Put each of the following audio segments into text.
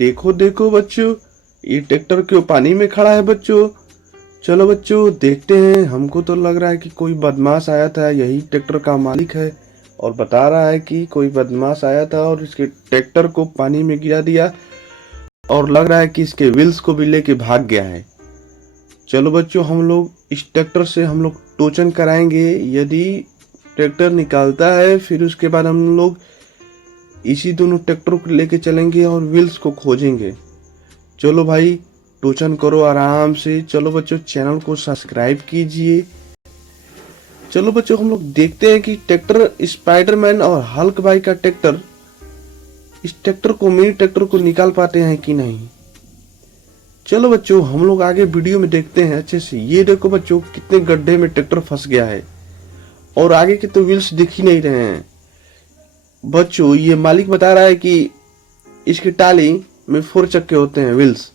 देखो देखो बच्चों, ये ट्रैक्टर क्यों पानी में खड़ा है बच्चों। चलो बच्चों देखते हैं। हमको तो लग रहा है कि कोई बदमाश आया था, यही ट्रैक्टर का मालिक है और बता रहा है कि कोई बदमाश आया था और इसके ट्रैक्टर को पानी में गिरा दिया और लग रहा है कि इसके व्हील्स को भी लेके भाग गया है। चलो बच्चों, हम लोग इस ट्रैक्टर से हम लोग टोचन कराएंगे। यदि ट्रैक्टर निकालता है फिर उसके बाद हम लोग इसी दोनों ट्रैक्टर को लेके चलेंगे और व्हील्स को खोजेंगे। चलो भाई टोचन करो आराम से। चलो बच्चों चैनल को सब्सक्राइब कीजिए। चलो बच्चों हम लोग देखते हैं कि ट्रैक्टर स्पाइडरमैन और हल्क भाई का ट्रैक्टर इस ट्रैक्टर को मिनी ट्रैक्टर को निकाल पाते हैं कि नहीं। चलो बच्चों हम लोग आगे वीडियो में देखते हैं अच्छे से। ये देखो बच्चों कितने गड्ढे में ट्रैक्टर फंस गया है और आगे के तो व्हील्स दिख ही नहीं रहे हैं। बच्चों ये मालिक बता रहा है कि इसकी टाली में 4 चक्के होते हैं व्हील्स,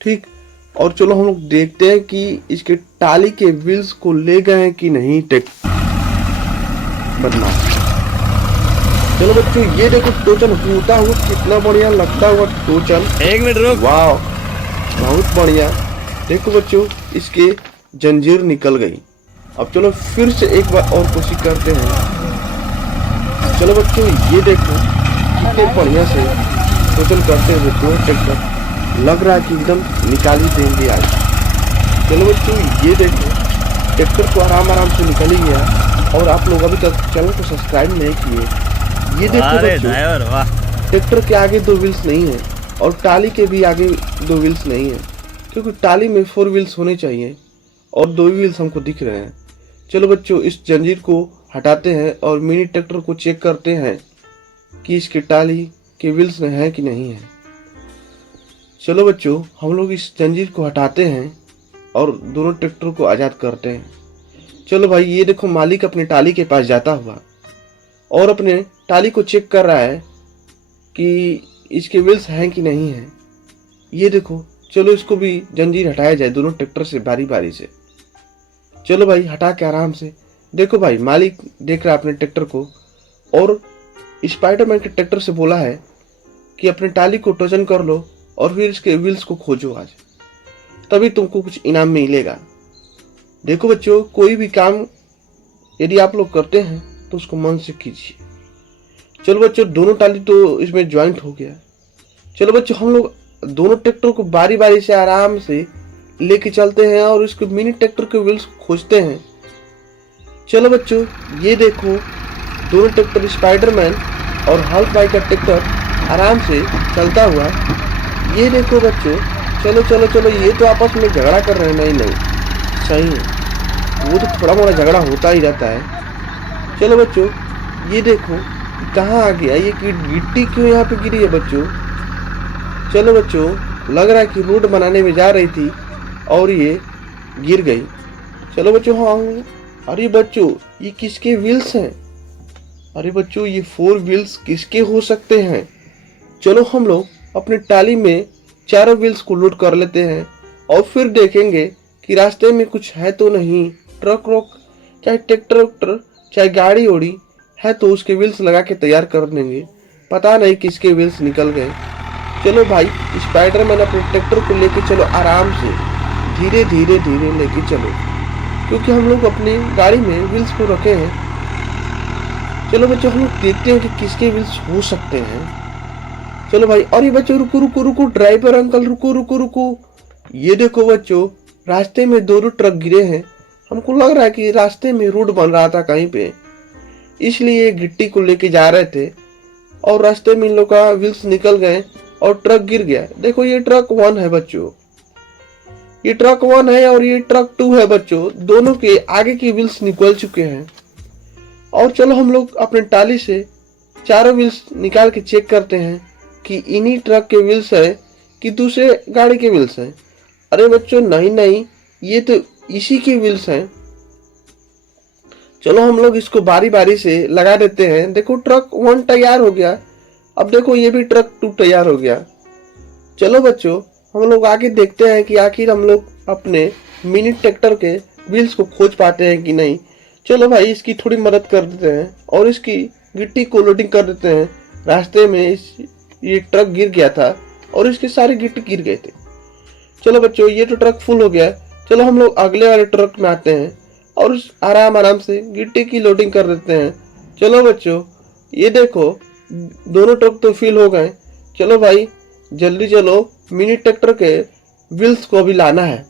ठीक। और चलो हम लोग देखते हैं कि इसके टाली के व्हील्स को ले गए हैं कि नहीं बदमाश। चलो बच्चों ये देखो टोचन होता हुआ कितना बढ़िया लगता हुआ टोचन। 1 मिनट रुक। वाह बहुत बढ़िया। देखो बच्चों इसके जंजीर निकल गई। अब चलो फिर से एक बार और कोशिश करते हैं। चलो बच्चों ये देखो कितने बढ़िया से टोचन करते हुए दो ट्रैक्टर लग रहा है कि एकदम निकाल ही देंगे आज। चलो बच्चों ये देखो ट्रैक्टर को आराम आराम से निकल ही गया और आप लोग अभी तक चैनल को सब्सक्राइब नहीं किए। ये देखो बच्चों ट्रैक्टर के आगे 2 व्हील्स नहीं है और टाली के भी आगे 2 व्हील्स नहीं है, क्योंकि टाली में 4 व्हील्स होने चाहिए और 2 व्हील्स हमको दिख रहे हैं। चलो बच्चों इस जंजीर को हटाते हैं और मिनी ट्रैक्टर को चेक करते हैं कि इसके टाली के व्हील्स में है कि नहीं है। चलो बच्चों हम लोग इस जंजीर को हटाते हैं और दोनों ट्रैक्टर को आज़ाद करते हैं। चलो भाई ये देखो मालिक अपने टाली के पास जाता हुआ और अपने टाली को चेक कर रहा है कि इसके व्हील्स हैं कि नहीं है। ये देखो चलो इसको भी जंजीर हटाया जाए दोनों ट्रैक्टर से बारी बारी से। चलो भाई हटा के आराम से। देखो भाई मालिक देख रहा है अपने ट्रैक्टर को और स्पाइडरमैन के ट्रैक्टर से बोला है कि अपने टाली को टोचन कर लो और फिर इसके व्हील्स को खोजो आज, तभी तुमको कुछ इनाम मिलेगा। देखो बच्चों कोई भी काम यदि आप लोग करते हैं तो उसको मन से कीजिए। चलो बच्चों दोनों टाली तो इसमें ज्वाइंट हो गया। चलो बच्चों हम लोग दोनों ट्रैक्टर को बारी बारी से आराम से लेके चलते हैं और इसके मिनी ट्रैक्टर के व्हील्स खोजते हैं। चलो बच्चों ये देखो दोनों ट्रैक्टर स्पाइडरमैन और हल्क भाई का ट्रैक्टर आराम से चलता हुआ। ये देखो बच्चों चलो चलो चलो ये तो आपस में झगड़ा कर रहे हैं। नहीं नहीं सही है, वो तो थोड़ा मोड़ा झगड़ा होता ही रहता है। चलो बच्चों ये देखो कहाँ आ गया ये गिट्टी क्यों यहाँ पे गिरी है बच्चों। चलो बच्चों लग रहा है कि रोड बनाने में जा रही थी और ये गिर गई। चलो बच्चों हाँ अरे बच्चों ये किसके व्हील्स हैं। अरे बच्चों ये 4 व्हील्स किसके हो सकते हैं। चलो हम लोग अपने टाली में 4 व्हील्स को लोड कर लेते हैं और फिर देखेंगे कि रास्ते में कुछ है तो नहीं। ट्रक रोक चाहे ट्रैक्टर वैक्टर चाहे गाड़ी ओड़ी है तो उसके व्हील्स लगा के तैयार कर देंगे। पता नहीं किसके व्हील्स निकल गए। चलो भाई स्पाइडरमैन अपने ट्रैक्टर को लेके चलो आराम से धीरे धीरे धीरे लेके चलो, क्योंकि हम लोग अपनी गाड़ी में व्हील्स को रखे हैं। चलो बच्चों हम लोग देखते हैं कि किसके व्हील्स हो सकते हैं। चलो भाई अरे बच्चों रुको रुको रुको ड्राइवर अंकल रुको रुको रुको। ये देखो बच्चों रास्ते में 2 ट्रक गिरे हैं। हमको लग रहा है कि रास्ते में रोड बन रहा था कहीं पे, इसलिए गिट्टी को लेके जा रहे थे और रास्ते में इन लोग का व्हील्स निकल गए और ट्रक गिर गया। देखो ये ट्रक 1 है बच्चों, ये ट्रक 1 है और ये ट्रक 2 है बच्चों। दोनों के आगे के व्हील्स निकल चुके हैं। और चलो हम लोग अपने टाली से 4 व्हील्स निकाल के चेक करते हैं कि इन्हीं ट्रक के व्हील्स है कि दूसरे गाड़ी के व्हील्स हैं। अरे बच्चों नहीं नहीं ये तो इसी के व्हील्स हैं। चलो हम लोग इसको बारी बारी से लगा देते हैं। देखो ट्रक 1 तैयार हो गया। अब देखो ये भी ट्रक 2 तैयार हो गया। चलो बच्चों हम लोग आगे देखते हैं कि आखिर हम लोग अपने मिनी ट्रैक्टर के व्हील्स को खोज पाते हैं कि नहीं। चलो भाई इसकी थोड़ी मदद कर देते हैं और इसकी गिट्टी को लोडिंग कर देते हैं। रास्ते में ये ट्रक गिर गया था और इसके सारे गिट्टी गिर गए थे। चलो बच्चों ये तो ट्रक फुल हो गया। चलो हम लोग अगले वाले ट्रक में आते हैं और आराम आराम से गिट्टी की लोडिंग कर देते हैं। चलो बच्चों ये देखो दोनों ट्रक तो फिल हो गए। चलो भाई जल्दी चलो, मिनी ट्रैक्टर के व्हील्स को भी लाना है।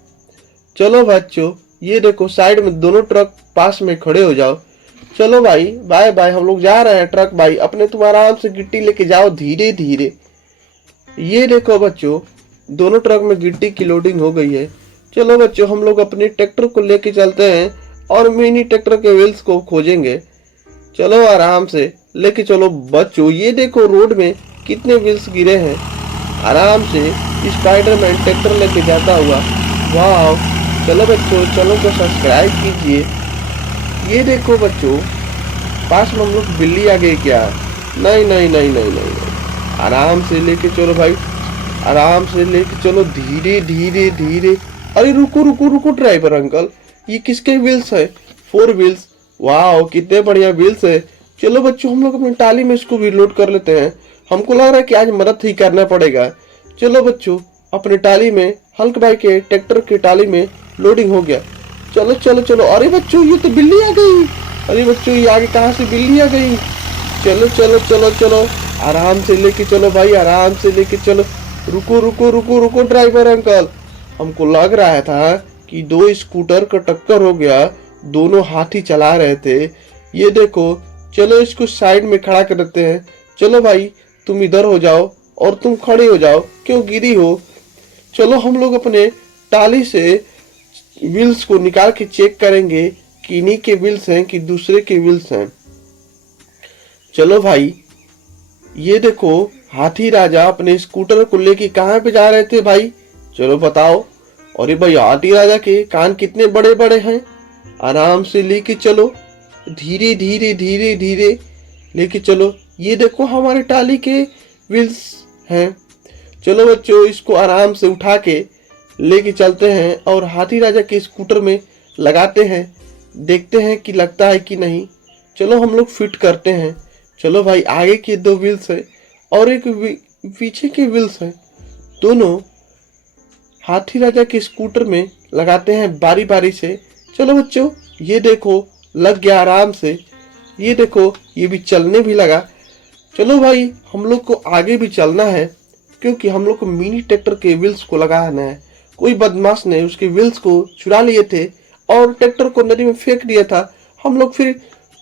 चलो बच्चों ये देखो साइड में दोनों ट्रक पास में खड़े हो जाओ। चलो भाई बाय बाय, हम लोग जा रहे हैं। ट्रक भाई अपने तुम आराम से गिट्टी लेके जाओ धीरे धीरे। ये देखो बच्चों दोनों ट्रक में गिट्टी की लोडिंग हो गई है। चलो बच्चों हम लोग अपने ट्रैक्टर को लेके चलते हैं और मिनी ट्रैक्टर के व्हील्स को खोजेंगे। चलो आराम से लेके चलो बच्चों। ये देखो रोड में कितने व्हील्स गिरे हैं। आराम से स्पाइडरमैन ट्रैक्टर लेके जाता हुआ। वाह चलो बच्चों चैनल को सब्सक्राइब कीजिए। ये देखो बच्चों पास में हम लोग बिल्ली आ गई क्या? नहीं नहीं नहीं नहीं नहीं, आराम से लेके चलो भाई, आराम से लेके चलो धीरे धीरे धीरे। अरे रुको रुको रुको ड्राइवर अंकल, ये किसके व्हील्स है? 4 व्हील्स। वाह कितने बढ़िया व्हील्स है। चलो बच्चों हम लोग अपनी टाली में इसको भी लोड कर लेते हैं। हमको लग रहा है कि आज मदद ही करना पड़ेगा। चलो बच्चों अपने टाली में हल्क भाई के ट्रैक्टर की टाली में लोडिंग हो गया। चलो चलो चलो। अरे बच्चों ये तो बिल्ली आ गई। अरे बच्चों ये आगे कहाँ से बिल्ली आ गई? चलो चलो चलो चलो आराम से लेके चलो भाई, आराम से लेके चलो। रुको रुको रुको रुको ड्राइवर अंकल, हमको लग रहा था कि 2 स्कूटर का टक्कर हो गया, दोनों हाथी चला रहे थे। ये देखो चलो इसको साइड में खड़ा कर देते हैं। चलो भाई तुम इधर हो जाओ और तुम खड़े हो जाओ, क्यों गिरी हो? चलो हम लोग अपने टाली से व्हील्स को निकाल के चेक करेंगे कि इन्हीं के व्हील्स हैं कि दूसरे के व्हील्स हैं। चलो भाई ये देखो हाथी राजा अपने स्कूटर को लेके कहाँ पे जा रहे थे भाई? चलो बताओ। अरे भाई हाथी राजा के कान कितने बड़े बड़े हैं। आराम से लेके चलो धीरे धीरे धीरे धीरे लेके चलो। ये देखो हमारे टाली के व्हील्स हैं। चलो बच्चों इसको आराम से उठा के लेके चलते हैं और हाथी राजा के स्कूटर में लगाते हैं, देखते हैं कि लगता है कि नहीं। चलो हम लोग फिट करते हैं। चलो भाई आगे के 2 व्हील्स है और एक पीछे के व्हील्स है, दोनों हाथी राजा के स्कूटर में लगाते हैं बारी बारी से। चलो बच्चों ये देखो लग गया आराम से। ये देखो ये भी चलने भी लगा। चलो भाई हम लोग को आगे भी चलना है क्योंकि हम लोग को मिनी ट्रैक्टर के व्हील्स को लगाना है। कोई बदमाश ने उसके व्हील्स को चुरा लिए थे और ट्रैक्टर को नदी में फेंक दिया था। हम लोग फिर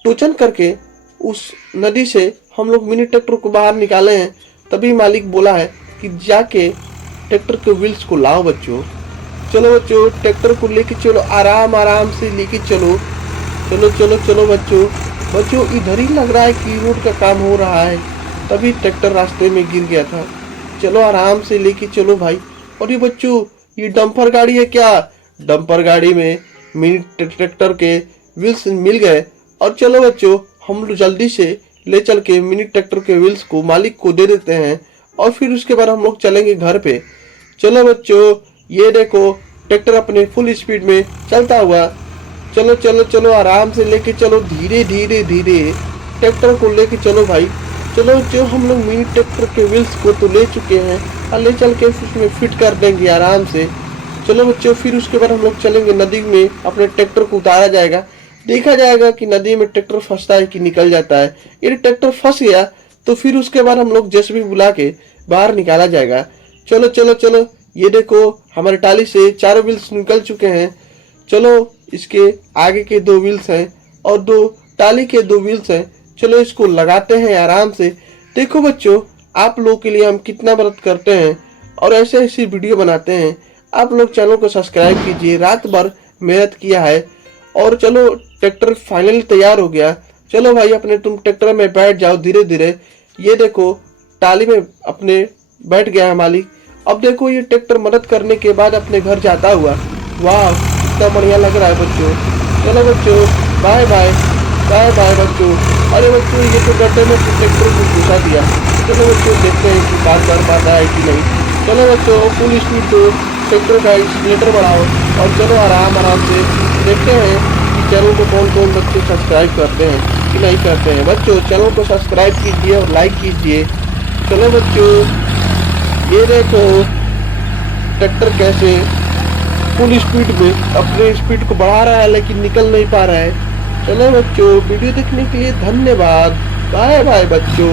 टोचन करके उस नदी से हम लोग मिनी ट्रैक्टर को बाहर निकाले हैं। तभी मालिक बोला है कि जाके ट्रैक्टर के व्हील्स को लाओ बच्चों। चलो बच्चों ट्रैक्टर को लेके चलो, आराम आराम से लेके चलो। चलो चलो चलो बच्चों। बच्चों इधर ही लग रहा है कि रोड का काम हो रहा है, तभी ट्रैक्टर रास्ते में गिर गया था। चलो आराम से लेके चलो भाई। और ये बच्चों ये डंपर गाड़ी है क्या? डंपर गाड़ी में मिनी ट्रैक्टर के व्हील्स मिल गए। और चलो बच्चों हम लोग जल्दी से ले चल के मिनी ट्रैक्टर के व्हील्स को मालिक को दे देते हैं और फिर उसके बाद हम लोग चलेंगे घर पे। चलो बच्चों ये देखो ट्रैक्टर अपने फुल स्पीड में चलता हुआ। चलो चलो चलो आराम से लेके चलो धीरे धीरे धीरे ट्रैक्टर को लेके चलो भाई। चलो जो हम लोग मिनी ट्रैक्टर के व्हील्स को तो ले चुके हैं और ले चल के उसमें फिट कर देंगे आराम से। चलो बच्चों फिर उसके बाद हम लोग चलेंगे नदी में, अपने ट्रैक्टर को उतारा जाएगा, देखा जाएगा कि नदी में ट्रैक्टर फंसता है कि निकल जाता है। यदि ट्रैक्टर फंस गया तो फिर उसके बाद हम लोग जेसीबी बुला के बाहर निकाला जाएगा। चलो चलो चलो ये देखो हमारे टाली से 4 व्हील्स निकल चुके हैं। चलो इसके आगे के 2 व्हील्स हैं और 2 टाली के 2 व्हील्स हैं। चलो इसको लगाते हैं आराम से। देखो बच्चों आप लोगों के लिए हम कितना मदद करते हैं और ऐसे ऐसी वीडियो बनाते हैं। आप लोग चैनल को सब्सक्राइब कीजिए, रात भर मेहनत किया है। और चलो ट्रैक्टर फाइनली तैयार हो गया। चलो भाई अपने तुम ट्रैक्टर में बैठ जाओ धीरे धीरे। ये देखो टाली में अपने बैठ गया है मालिक। अब देखो ये ट्रैक्टर मदद करने के बाद अपने घर जाता हुआ। वाह कितना बढ़िया लग रहा है बच्चों। चलो बच्चों बाय बाय बाय बाय बच्चों। अरे बच्चों ये तो गड्ढे में ट्रैक्टर को घुसा दिया। चलो बच्चों देखते हैं कि बात कर पाता है कि नहीं। चलो बच्चों फुल स्पीड दो, ट्रैक्टर का एक्सीलेटर बढ़ाओ और चलो आराम आराम से देखते हैं कि चैनल को कौन कौन बच्चे सब्सक्राइब करते हैं कि नहीं करते हैं। बच्चों चैनल को सब्सक्राइब कीजिए और लाइक कीजिए। चलो बच्चों। ये देखो ट्रैक्टर कैसे फुल स्पीड में अपने स्पीड को बढ़ा रहा है लेकिन निकल नहीं पा रहा है। चलो बच्चों, वीडियो देखने के लिए धन्यवाद। बाय बाय बच्चों।